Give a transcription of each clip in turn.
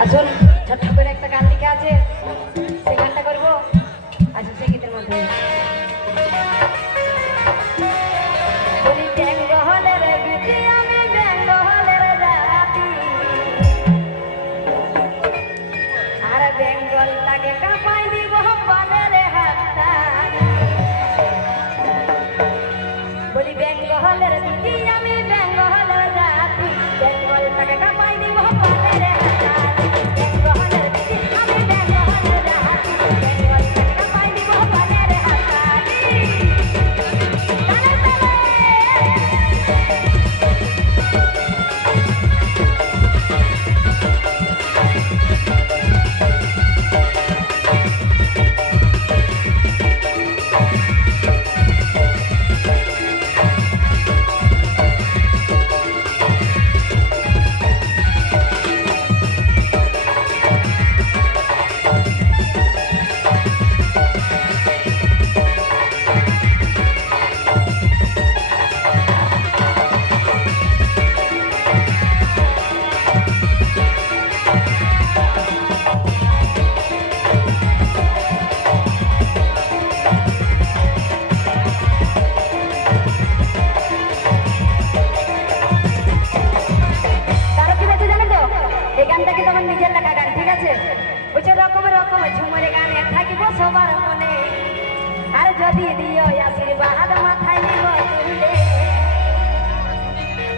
আসুন ছোট্ট করে একটা গান লিখে আছে, সেই গানটা করবো। আসুন সেই গীতের মধ্যে বলি ব্যঙ্গ হলে রে বিটি আমি ব্যঙ্গ হলে রে জাতি আর বেঙ্গল তাকে কাঁপাই দিব পালে রে হাতটা বলি ব্যঙ্গ হলে রে বিটি আমি ব্যঙ্গ হলে রে জাতি বেঙ্গল তাকে কাঁপাই দিব পালে রে হাতটা ব্যঙ্গ হলে রে বিটি আমি ব্যঙ্গ হলে রে জাতি বেঙ্গল তাকে কাঁপাই দিব পালে রে হাতটা ঝুমরে গানে থাকিব সবার মনে আর যদি দিও আশীর্বাদ মাথায় নিব তুলে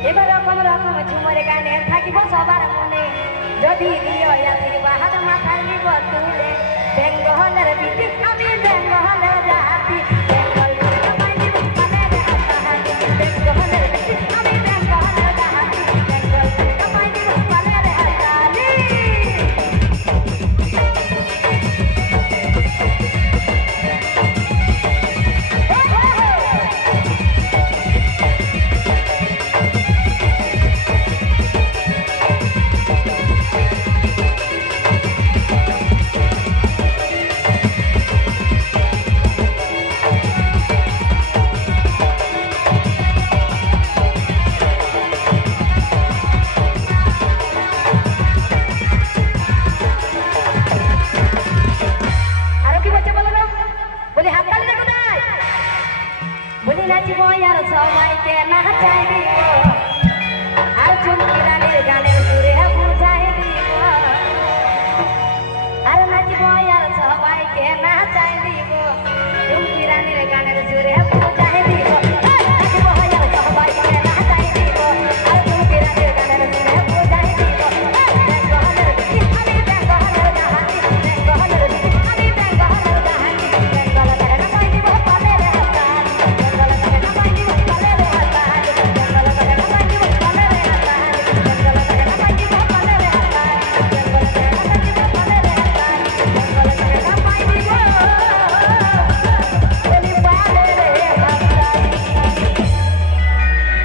এবার রকম রকম ঝুমরে গানে থাকিব সবার মনে যদি দিও আশীর্বাদ মাথায় নিব তুলে ব্যঙ্গ হলের বিটি আমি